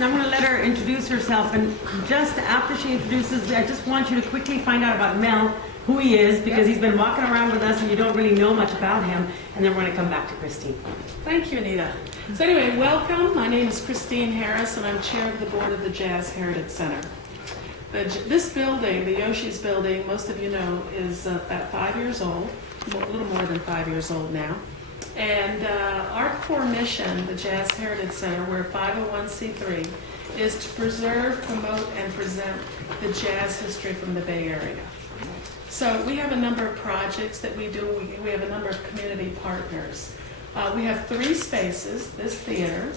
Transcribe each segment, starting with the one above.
I'm going to let her introduce herself, and just after she introduces, I just want you to quickly find out about Mel, who he is, because he's been walking around with us and you don't really know much about him, and then we're going to come back to Christine. Thank you, Anita. So anyway, welcome. My name is Christine Harris, and I'm chair of the board of the Jazz Heritage Center. This building, the Yoshi's building, most of you know, is about 5 years old, a little more than 5 years old now. And our core mission, the Jazz Heritage Center, we're a 501c3, is to preserve, promote, and present the jazz history from the Bay Area. So we have a number of projects that we do. We have a number of community partners. We have 3 spaces, this theater,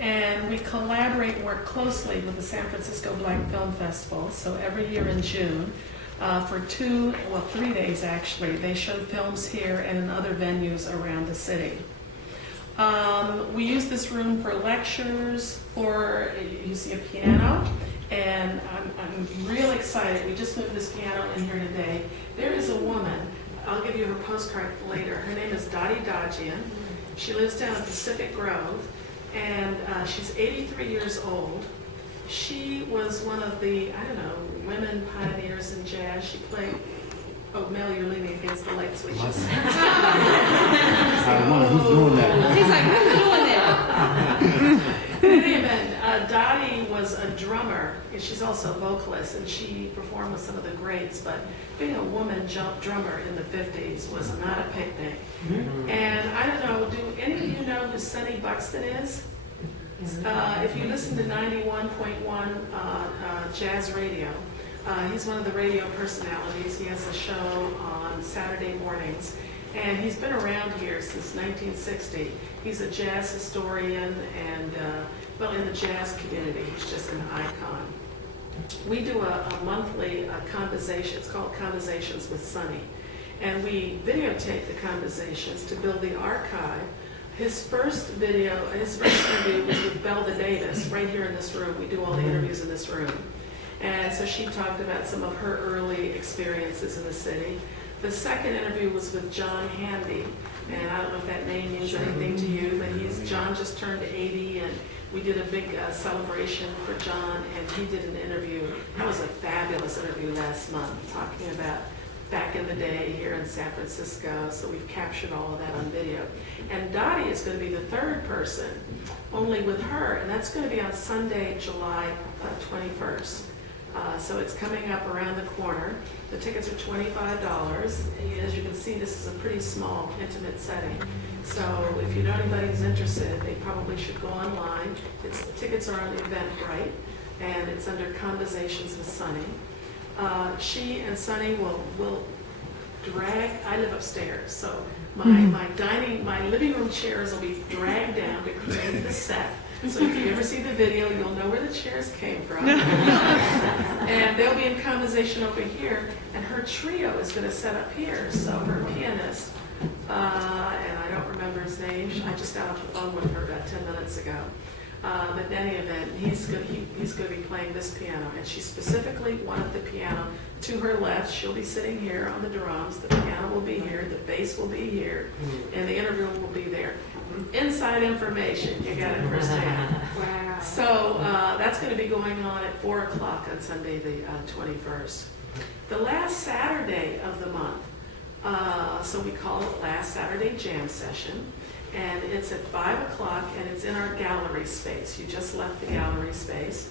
and we collaborate and work closely with the San Francisco Black Film Festival. So every year in June, for 3 days actually, they show films here and in other venues around the city. We use this room for lectures, you see a piano, and I'm real excited. We just moved this piano in here today. There is a woman, I'll give you her postcard later. Her name is Dottie Dodgian. She lives down in Pacific Grove, and she's 83 years old. She was one of the, women pioneers in jazz. She played, Mel, you're leaning against the light switches. I don't know who's doing that. He's like, who's doing that? In any event, Dottie was a drummer, and she's also a vocalist, and she performed with some of the greats, but being a woman drummer in the 50s was not a picnic. Mm-hmm. And I don't know, do any of you know who Sonny Buxton is? If you listen to 91.1 Jazz Radio, he's one of the radio personalities. He has a show on Saturday mornings, and he's been around here since 1960. He's a jazz historian and, in the jazz community, he's just an icon. We do a monthly conversation. It's called Conversations with Sonny, and we videotape the conversations to build the archive. His first interview was with Belda Davis, right here in this room. We do all the interviews in this room. And so she talked about some of her early experiences in the city. The second interview was with John Handy, and I don't know if that name means anything to you, but John just turned 80, and we did a big celebration for John, and he did an interview. That was a fabulous interview last month, talking about back in the day here in San Francisco, so we've captured all of that on video. And Dottie is going to be the third person, only with her, and that's going to be on Sunday, July 21st. So it's coming up around the corner. The tickets are $25. As you can see, this is a pretty small, intimate setting. So if you know anybody who's interested, they probably should go online. Tickets are on the Eventbrite, and it's under Conversations with Sonny. She and Sonny will drag. I live upstairs, so my living room chairs will be dragged down to create the set. So if you ever see the video, you'll know where the chairs came from. And they'll be in conversation over here, and her trio is going to set up here. So her pianist, and I don't remember his name. I just got off the phone with her about 10 minutes ago. But in any event, he's going to be playing this piano, and she specifically wanted the piano to her left. She'll be sitting here on the drums. The piano will be here. The bass will be here, and the interview will be there. Inside information, you got it firsthand. Wow. So that's going to be going on at 4 o'clock on Sunday, the 21st. The last Saturday of the month, so we call it Last Saturday Jam Session. And it's at 5 o'clock, and it's in our gallery space. You just left the gallery space.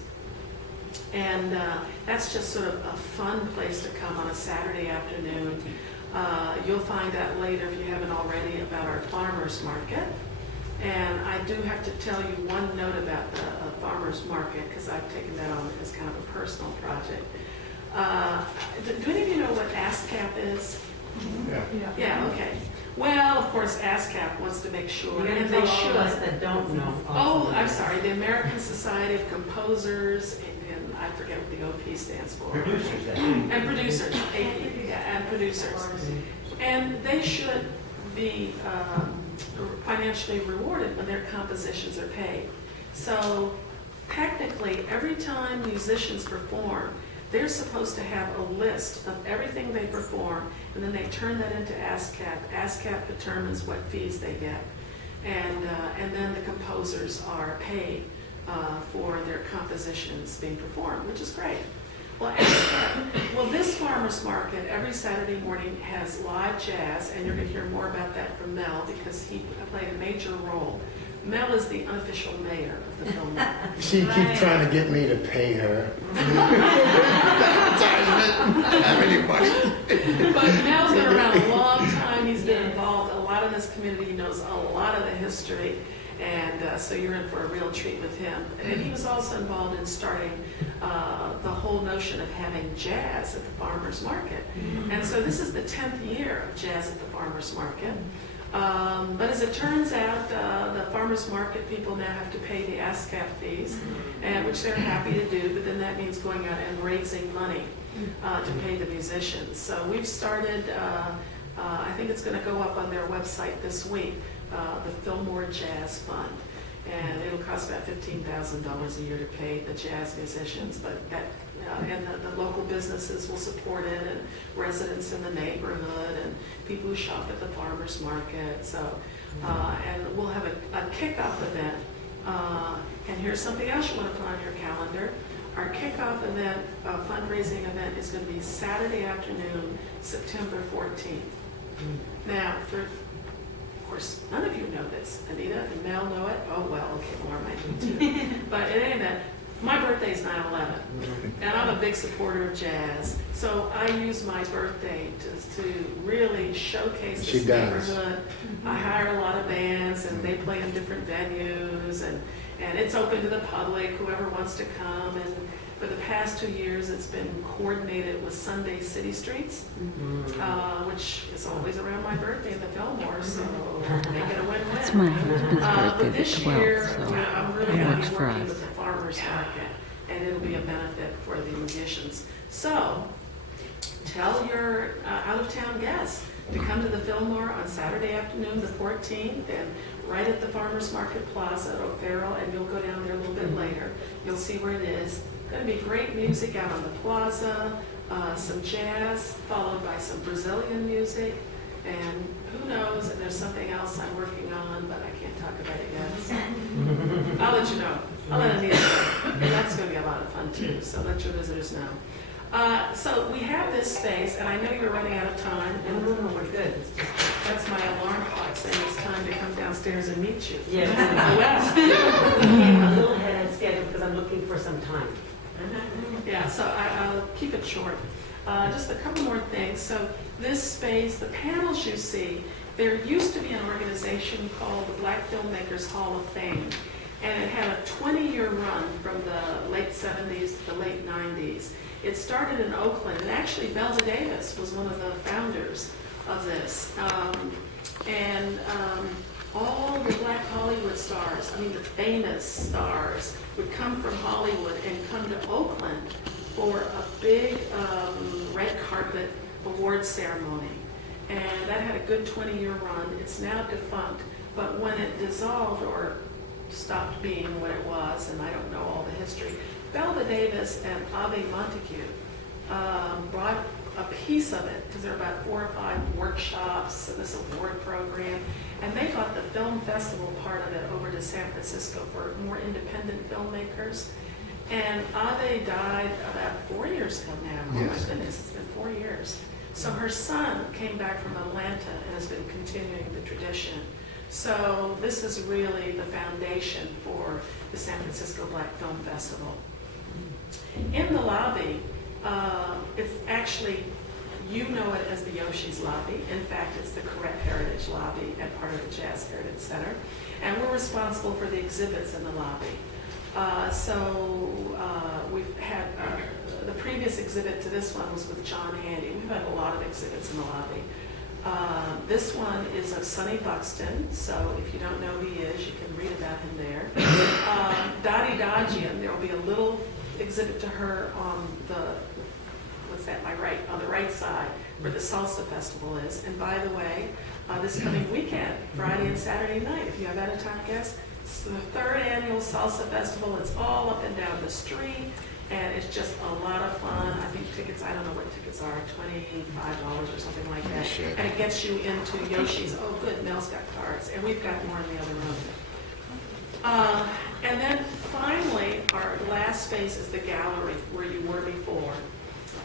And that's just sort of a fun place to come on a Saturday afternoon. You'll find out later, if you haven't already, about our farmers market. And I do have to tell you one note about the farmers market, because I've taken that on as kind of a personal project. Do any of you know what ASCAP is? Yeah, okay. Well, of course, ASCAP wants to make sure, and they should. Us that don't know. Oh, I'm sorry. The American Society of Composers, and I forget what the OP stands for. Producers. And producers, AP, and producers. And they should be financially rewarded when their compositions are paid. So technically, every time musicians perform, they're supposed to have a list of everything they perform, and then they turn that into ASCAP. ASCAP determines what fees they get. And then the composers are paid for their compositions being performed, which is great. Well, this farmer's market every Saturday morning has live jazz, and you're going to hear more about that from Mel because he played a major role. Mel is the unofficial mayor of the Fillmore. She keeps trying to get me to pay her. Advertisement. Have any money? But Mel's been around a long time. He's been involved a lot in this community. He knows a lot of the history. And so you're in for a real treat with him. And he was also involved in starting the whole notion of having jazz at the farmer's market. And so this is the 10th year of jazz at the farmer's market. But as it turns out, the farmer's market people now have to pay the ASCAP fees, and which they're happy to do, but then that means going out and raising money to pay the musicians. So we've started, I think it's going to go up on their website this week, the Fillmore Jazz Fund. And it'll cost about $15,000 a year to pay the jazz musicians, but that, and the local businesses will support it, and residents in the neighborhood, and people who shop at the farmer's market. So, and we'll have a kickoff event. And here's something else you want to put on your calendar. Our kickoff event, fundraising event, is going to be Saturday afternoon, September 14th. Now, of course, none of you know this. Anita and Mel know it. Oh, well, okay, Laura might do too. But in any event, my birthday is 9/11, and I'm a big supporter of jazz. So I use my birthday to really showcase this neighborhood. I hire a lot of bands, and they play in different venues, and it's open to the public, whoever wants to come. And for the past 2 years, it's been coordinated with Sunday City Streets, which is always around my birthday in the Fillmore, so make it a win-win. It's my husband's But birthday, this the 12th, year, so I'm really it going to works be for working us. with the farmer's market, and it'll be a benefit for the musicians. So, tell your out-of-town guests to come to the Fillmore on Saturday afternoon, the 14th, and right at the Farmers Market Plaza at O'Farrell, and you'll go down there a little bit later. You'll see where it is. Going to be great music out on the plaza, some jazz, followed by some Brazilian music, and who knows, and there's something else I'm working on, but I can't talk about it yet. So I'll let you know. I'll let Anita know. And that's going to be a lot of fun too, so let your visitors know. So we have this space, and I know you're running out of time, and we're good. That's my alarm clock saying it's time to come downstairs and meet you. Yeah. Well, We came a little ahead of schedule because I'm looking for some time. yeah, so I'll keep it short. Just a couple more things. So this space, the panels you see, there used to be an organization called the Black Filmmakers Hall of Fame, and it had a 20-year run from the late 70s to the late 90s. It started in Oakland, and actually Belva Davis was one of the founders of this. All the Black Hollywood stars, I mean the famous stars, would come from Hollywood and come to Oakland for a big red carpet award ceremony. And that had a good 20-year run. It's now defunct, but when it dissolved or stopped being what it was, and I don't know all the history, Belva Davis and Ave Montague brought a piece of it, because there are about 4 or 5 workshops and this award program, and they got the film festival part of it over to San Francisco for more independent filmmakers. And Ave died about 4 years ago now. Oh my goodness, it's been 4 years. So her son came back from Atlanta and has been continuing the tradition. So this is really the foundation for the San Francisco Black Film Festival. In the lobby, it's actually, you know it as the Yoshi's Lobby. In fact, it's the Correct Heritage Lobby and part of the Jazz Heritage Center. And we're responsible for the exhibits in the lobby. We've had, the previous exhibit to this one was with John Handy. We've had a lot of exhibits in the lobby. This one is of Sonny Buxton, so if you don't know who he is, you can read about him there. Dottie Dodgian, there will be a little exhibit to her on the, what's that, my right, on the right side, where the Salsa Festival is. And by the way, this coming weekend, Friday and Saturday night, if you have out-of-town guests, it's the 3rd annual Salsa Festival. It's all up and down the street, and it's just a lot of fun. I think tickets, I don't know what tickets are, $25 or something like that. Sure. And it gets you into Yoshi's. Oh, good, Mel's got cards, and we've got more in the other room. And then finally, our last space is the gallery where you were before.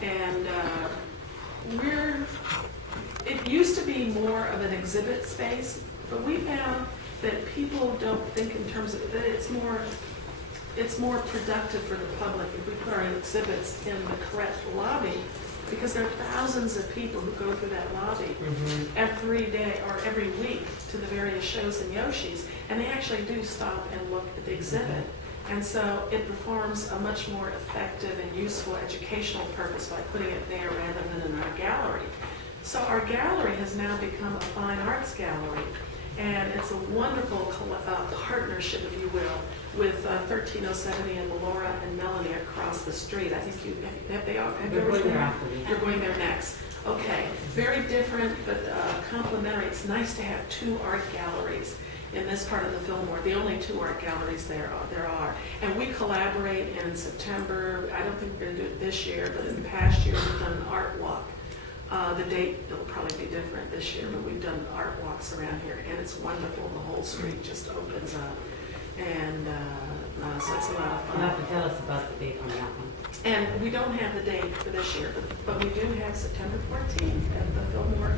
And it used to be more of an exhibit space, but we found that people don't think in terms of, that it's more productive for the public if we put our exhibits in the correct lobby, because there are thousands of people who go through that lobby every day or every week to the various shows and Yoshis, and they actually do stop and look at the exhibit. And so it performs a much more effective and useful educational purpose by putting it there rather than in our gallery. So our gallery has now become a fine arts gallery, and it's a wonderful partnership, if you will, with 13070 and Laura and Melanie across the street. I think You're going there after me. You're going there next. Okay, very different but complementary. It's nice to have two art galleries in this part of the Fillmore, the only two art galleries there are. And we collaborate in September. I don't think we're going to do it this year, but in the past year we've done an art walk. The date will probably be different this year, but we've done art walks around here, and it's wonderful. The whole street just opens up, and so it's a lot of You'll have fun. to tell us about the date on that one. And we don't have the date for this year, but we do have September 14th at the Fillmore,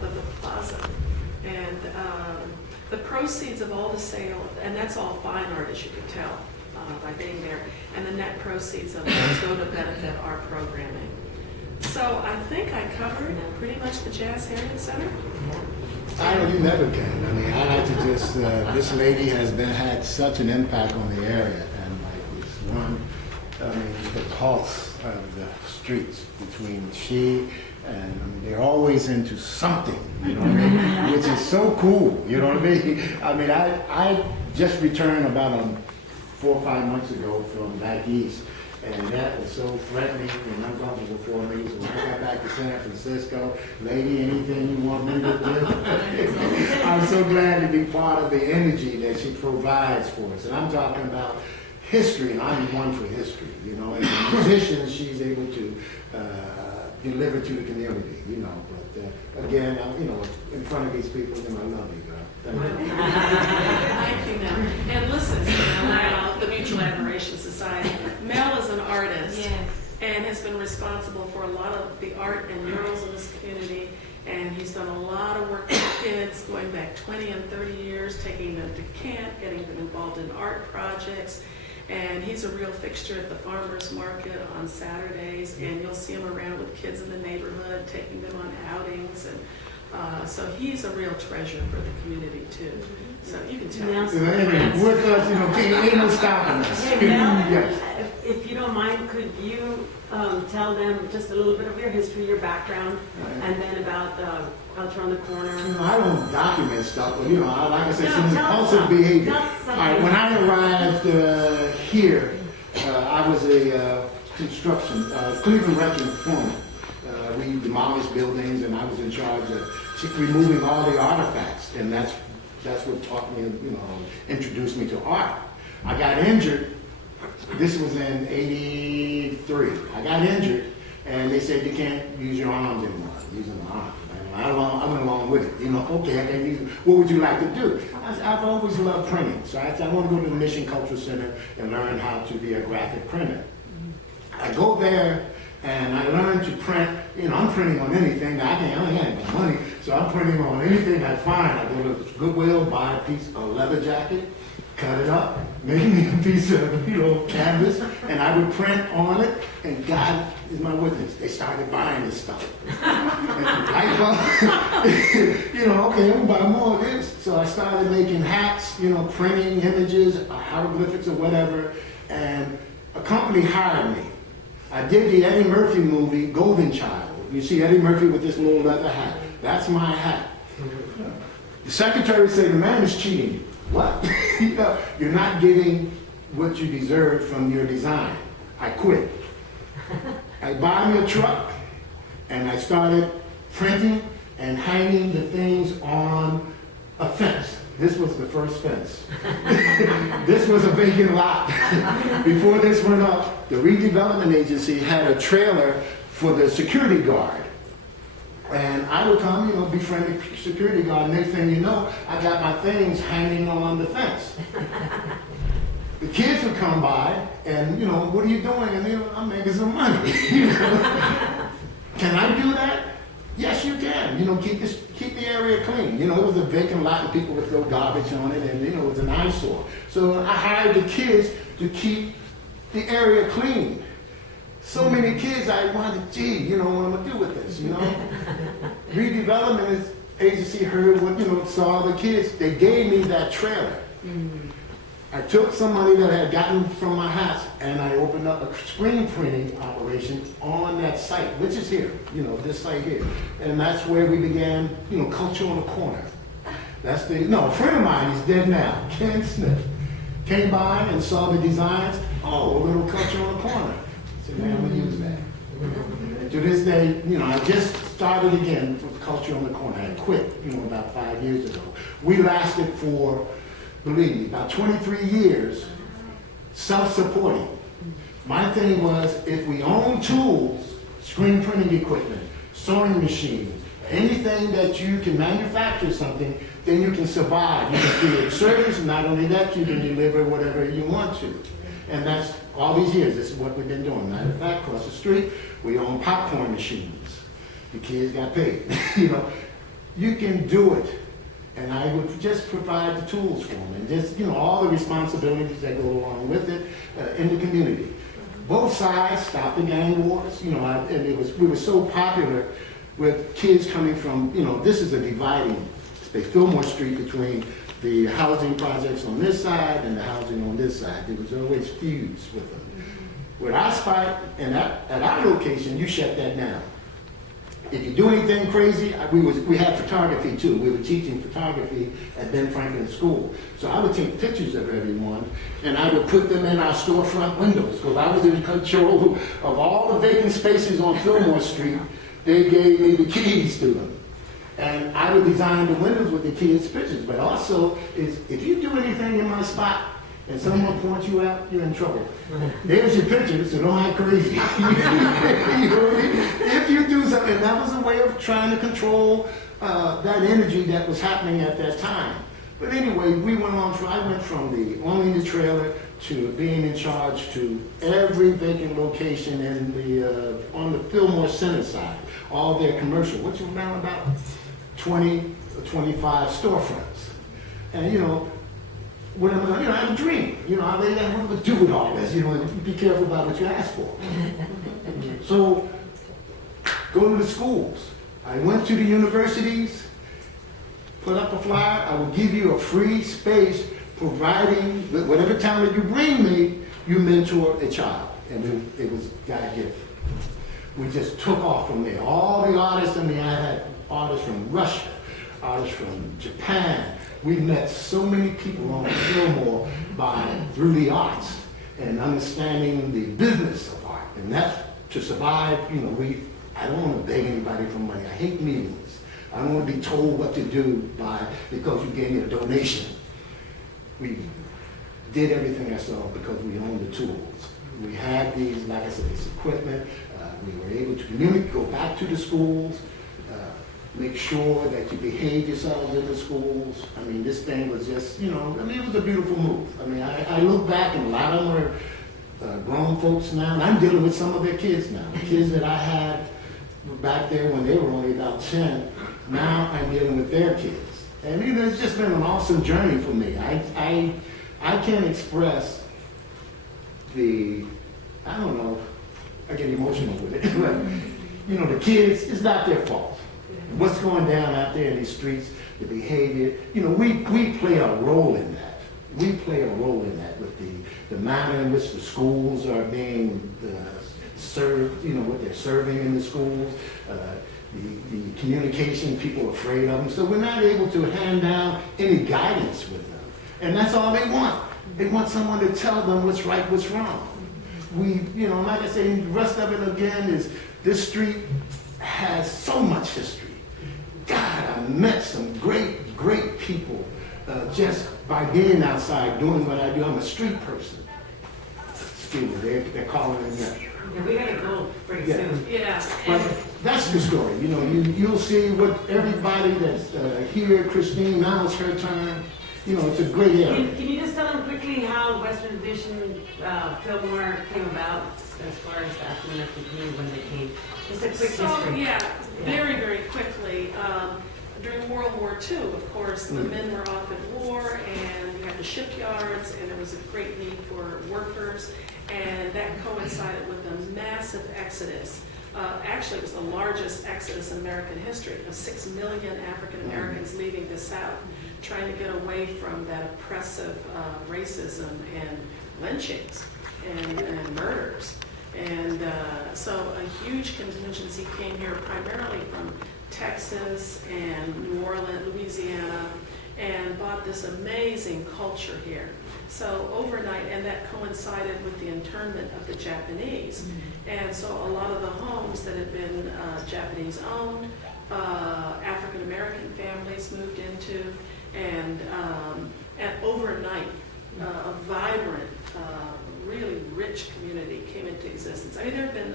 the plaza. And the proceeds of all the sale, and that's all fine art, as you can tell by being there, and the net proceeds of it go to benefit our programming. So I think I covered pretty much the Jazz Heritage Center. I know you never can. I mean, I like to just, this lady has had such an impact on the area, and like this one, I mean, the pulse of the streets between she and, I mean, they're always into something, you know what I mean? Which is so cool, you know what I mean? I mean, I just returned about 4 or 5 months ago from back east, and that was so threatening and uncomfortable for me. So when I got back to San Francisco, lady, anything you want me to do? I'm so glad to be part of the energy that she provides for us. And I'm talking about history, and I'm one for history, you know. As a musician, she's able to deliver to the community, you know. But again, you know, in front of these people, you know, I love you, girl. Thank you. Thank you, Mel. And listen, now, the Mutual Admiration Society. Mel is an artist and has been responsible for a lot of the art and murals in this community. And he's done a lot of work with kids going back 20 and 30 years, taking them to camp, getting them involved in art projects. And he's a real fixture at the farmers market on Saturdays, and you'll see him around with kids in the neighborhood, taking them on outings. And so he's a real treasure for the community too. So you can tell. Now, he's With us, you know, ain't no stopping us. Hey, Mel, Yes. if you don't mind, could you tell them just a little bit of your history, your background, and then about Culture on the Corner? You know, I don't document stuff, but you know, like I said, No, some tell us impulsive something. behavior. Tell us All right, something. when I arrived here, I was a construction, Cleveland wrecking foreman. We demolished buildings, and I was in charge of removing all the artifacts, and that's what taught me, you know, introduced me to art. I got injured. This was in '83. I got injured, and they said you can't use your arms anymore. Using my arms. I went along with it. You know, okay, I can use it. What would you like to do? I've always loved printing, so I said I want to go to the Mission Cultural Center and learn how to be a graphic printer. I go there and I learned to print. You know, I'm printing on anything. I only have no money, so I'm printing on anything I find. I go to Goodwill, buy a piece of leather jacket, cut it up, make me a piece of, you know, canvas, and I would print on it, and God is my witness. They started buying this stuff. And light bulb, you know, okay, I'm gonna buy more of this. So I started making hats, you know, printing images, hieroglyphics or whatever, and a company hired me. I did the Eddie Murphy movie, Golden Child. You see Eddie Murphy with this little leather hat. That's my hat. The secretary said, the man is cheating you. What? You know, you're not getting what you deserve from your design. I quit. I buy me a truck, and I started printing and hanging the things on a fence. This was the first fence. This was a vacant lot. Before this went up, the redevelopment agency had a trailer for the security guard. And I would come, you know, befriend the security guard. Next thing you know, I got my things hanging on the fence. the kids would come by and, you know, what are you doing? And you know, I'm making some money. You know? Can I do that? Yes, you can. You know, keep the area clean. You know, it was a vacant lot and people would throw garbage on it and, you know, it was an eyesore. So I hired the kids to keep the area clean. So many kids, I wanted, gee, you know, what I'm gonna do with this, you know? Redevelopment agency heard what, you know, saw the kids. They gave me that trailer. I took some money that I had gotten from my house and I opened up a screen printing operation on that site, which is here, you know, this site here. And that's where we began, you know, Culture on the Corner. A friend of mine, he's dead now, Ken Smith, came by and saw the designs. Oh, a little Culture on the Corner. I said, man, I'm gonna use that. And to this day, you know, I just started again with Culture on the Corner. I quit, you know, about 5 years ago. We lasted for, believe me, about 23 years, self-supporting. My thing was, if we own tools, screen printing equipment, sewing machines, anything that you can manufacture something, then you can survive. You can create service, and not only that, you can deliver whatever you want to. And that's all these years, this is what we've been doing. Matter of fact, across the street, we own popcorn machines. The kids got paid. You know, you can do it. And I would just provide the tools for them and just, you know, all the responsibilities that go along with it in the community. Both sides stopped the gang wars, you know, and we were so popular with kids coming from, you know, this is a dividing space, Fillmore Street, between the housing projects on this side and the housing on this side. There was always feuds with them. With our spot and at our location, you shut that down. If you do anything crazy, we had photography too. We were teaching photography at Ben Franklin School. So I would take pictures of everyone and I would put them in our storefront windows because I was in control of all the vacant spaces on Fillmore Street. They gave me the keys to them. And I would design the windows with the kids' pictures. But also, if you do anything in my spot and someone points you out, you're in trouble. There's your picture, so don't act crazy. You know what I mean? If you do something, that was a way of trying to control that energy that was happening at that time. But anyway, I went from owning the trailer to being in charge to every vacant location on the Fillmore Center side, all their commercial, which was now about 20 or 25 storefronts. And you know, I have a dream. You know, what am I do with all this? You know, be careful about what you ask for. So, go to the schools. I went to the universities, put up a flyer. I will give you a free space, providing whatever talent you bring me, you mentor a child. And it was God gift. We just took off from there. All the artists, I had artists from Russia, artists from Japan. We met so many people on Fillmore through the arts and understanding the business of art. And that's to survive, you know, I don't want to beg anybody for money. I hate meetings. I don't want to be told what to do because you gave me a donation. We did everything ourselves because we owned the tools. We had these, like I said, this equipment. We were able to communicate, go back to the schools, make sure that you behave yourselves in the schools. I mean, this thing was just, you know, it was a beautiful move. I mean, I look back and a lot of them are grown folks now, and I'm dealing with some of their kids now. The kids that I had back there when they were only about 10, now I'm dealing with their kids. And you know, it's just been an awesome journey for me. I can't express I don't know, I get emotional with it. But, you know, the kids, it's not their fault. What's going down out there in these streets, the behavior, you know, we play a role in that. We play a role in that with the manner in which the schools are being served, you know, what they're serving in the schools, the communication, people are afraid of them. So we're not able to hand down any guidance with them. And that's all they want. They want someone to tell them what's right, what's wrong. You know, like I say, the rest of it again is this street has so much history. God, I met some great, great people just by being outside doing what I do. I'm a street person. Excuse me, they're calling me now. Yeah, we gotta go pretty soon. Yeah. But that's the story. You know, you'll see what everybody that's here, Christine, now it's her turn. it's a great area. Can you just tell them quickly how Western Addition, Fillmore came about as far as the African American community when they came? Just a quick So, history. yeah, very, very quickly. During World War II, of course, the men were off at war, and you had the shipyards, and there was a great need for workers, and that coincided with a massive exodus. Actually, it was the largest exodus in American history, of 6 million African Americans leaving the South, trying to get away from that oppressive racism and lynchings and murders. And so a huge contingency came here primarily from Texas and New Orleans, Louisiana, and bought this amazing culture here. So overnight, and that coincided with the internment of the Japanese. And so a lot of the homes that had been Japanese owned, African American families moved into, and overnight, a vibrant, really rich community came into existence. I mean, there had been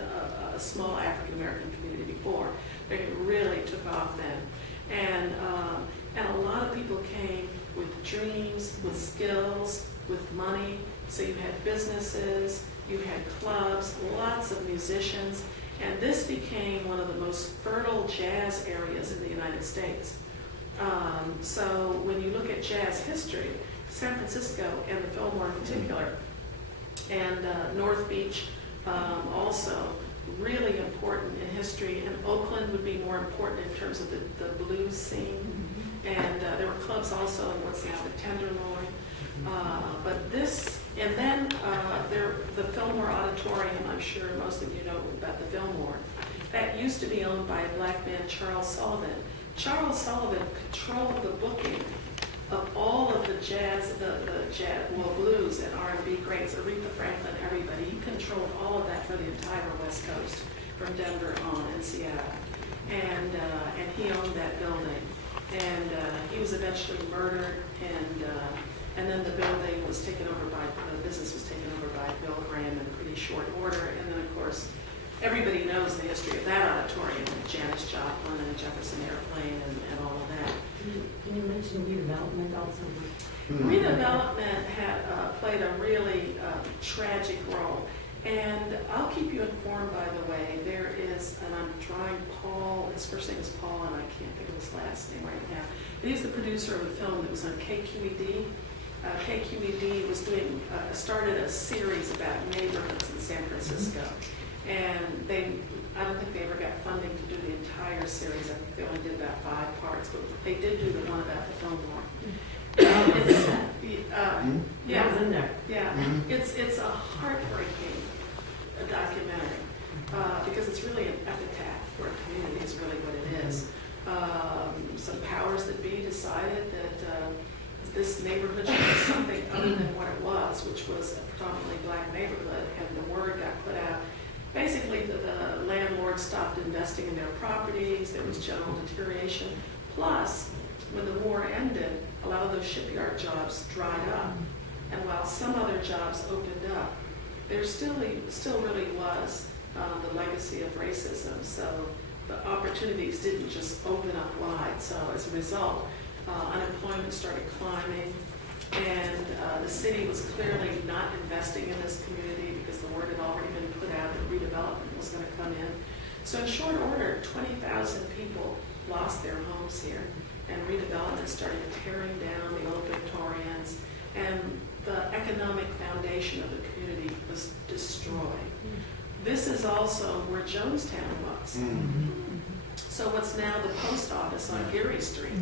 a small African American community before, but it really took off then. And a lot of people came with dreams, with skills, with money. So you had businesses, you had clubs, lots of musicians, and this became one of the most fertile jazz areas in the United States. So when you look at jazz history, San Francisco and the Fillmore in particular, and North Beach also, really important in history, and Oakland would be more important in terms of the blues scene. And there were clubs also in what's now the Tenderloin. But this, and then the Fillmore Auditorium, I'm sure most of you know about the Fillmore, that used to be owned by a black man, Charles Sullivan. Charles Sullivan controlled the booking of all of the jazz, blues and R&B greats, Aretha Franklin, everybody. He controlled all of that for the entire West Coast, from Denver on and Seattle. And he owned that building. And he was eventually murdered, and then the building was taken over by, the business was taken over by Bill Graham in pretty short order. And then, of course, everybody knows the history of that auditorium, Janis Joplin and Jefferson Airplane and all of that. Can you mention redevelopment also? Redevelopment had played a really tragic role. And I'll keep you informed, by the way. There is, and I'm drawing Paul, his first name is Paul, and I can't think of his last name right now. But he's the producer of a film that was on KQED. KQED was doing, started a series about neighborhoods in San Francisco. And I don't think they ever got funding to do the entire series. I think they only did about 5 parts, but they did do the one about the Fillmore. Yeah, I was in there. Yeah, it's a heartbreaking documentary because it's really an epitaph for a community is really what it is. Some powers that be decided that this neighborhood should be something other than what it was, which was a predominantly black neighborhood, and the word got put out. Basically, the landlords stopped investing in their properties, there was general deterioration, plus when the war ended, a lot of those shipyard jobs dried up. And while some other jobs opened up, there still really was the legacy of racism. So the opportunities didn't just open up wide. So as a result, unemployment started climbing, and the city was clearly not investing in this community because the word had already been put out that redevelopment was going to come in. So in short order, 20,000 people lost their homes here, and redevelopment started tearing down the old Victorians, and the economic foundation of the community was destroyed. This is also where Jonestown was. So what's now the post office on Geary Street.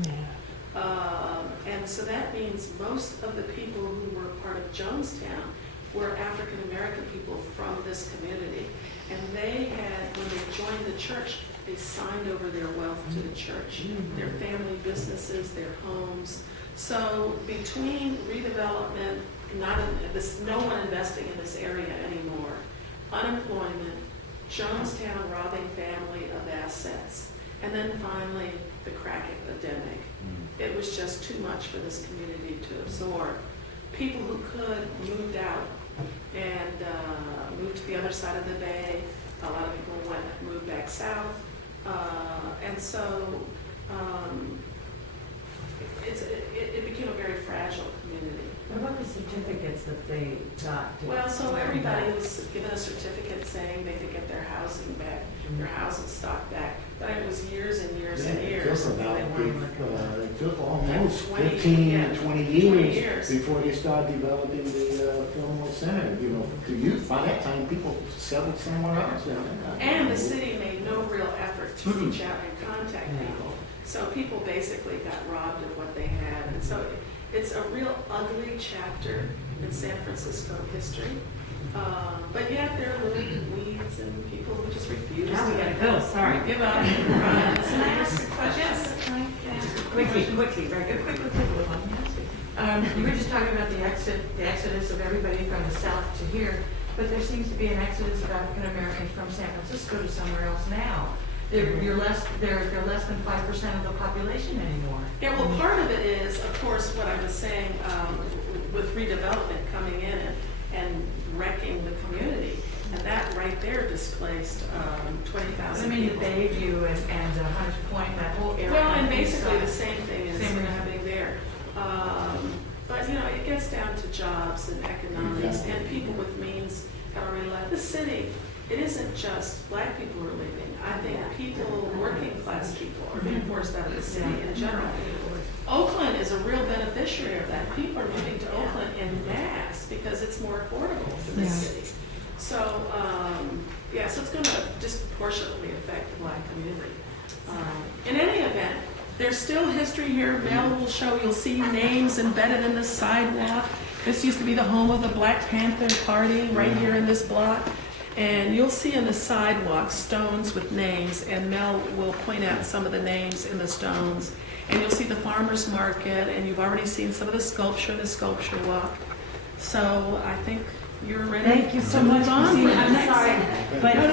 And so that means most of the people who were part of Jonestown were African American people from this community. And they had, when they joined the church, they signed over their wealth to the church, their family businesses, their homes. So between redevelopment, no one investing in this area anymore, unemployment, Jonestown robbing family of assets, and then finally the crack epidemic. It was just too much for this community to absorb. People who could moved out and moved to the other side of the bay. A lot of people moved back south. And so it became a very fragile community. What about the certificates that they got? Well, so everybody was given a certificate saying they could get their housing back, their housing stock back. But it was years and years and It years. took about, it took almost Like 20, 15 yeah, to 20 20 years years. before they started developing the Fillmore Center. You know, to you, by that time, people settled somewhere else. And the city made no real effort to reach out and contact people. So people basically got robbed of what they had. And so it's a real ugly chapter in San Francisco history. But yet there are little weeds and people who just refuse Now we to gotta go, sorry. give up. Can I ask a question? Yes. Quickly, right, quick. You were just talking about the exodus of everybody from the south to here, but there seems to be an exodus of African Americans from San Francisco to somewhere else now. They're less than 5% of the population anymore. Yeah, well, part of it is, of course, what I was saying, with redevelopment coming in and wrecking the community. And that right there displaced 20,000 I mean, the people. Bayview and Hunters Point, that whole area. Well, and on the east basically the side. same thing is Same thing. happening there. But, you know, it gets down to jobs and economics, Exactly. and people with means gotta realize, the city, it isn't just black people who are leaving. I think people, working class people are being forced out of the city in general. Oakland is a real beneficiary of that. People are moving to Oakland en masse because it's more affordable for the city. So, so it's gonna disproportionately affect the black community. In any event, there's still history here. Mel will show, you'll see names embedded in the sidewalk. This used to be the home of the Black Panther Party, right here in this block. And you'll see in the sidewalk stones with names, and Mel will point out some of the names in the stones. And you'll see the farmer's market, and you've already seen some of the sculpture walk. So I think you're ready. Thank you so to much, move on Christine. for the I'm next- sorry, but No,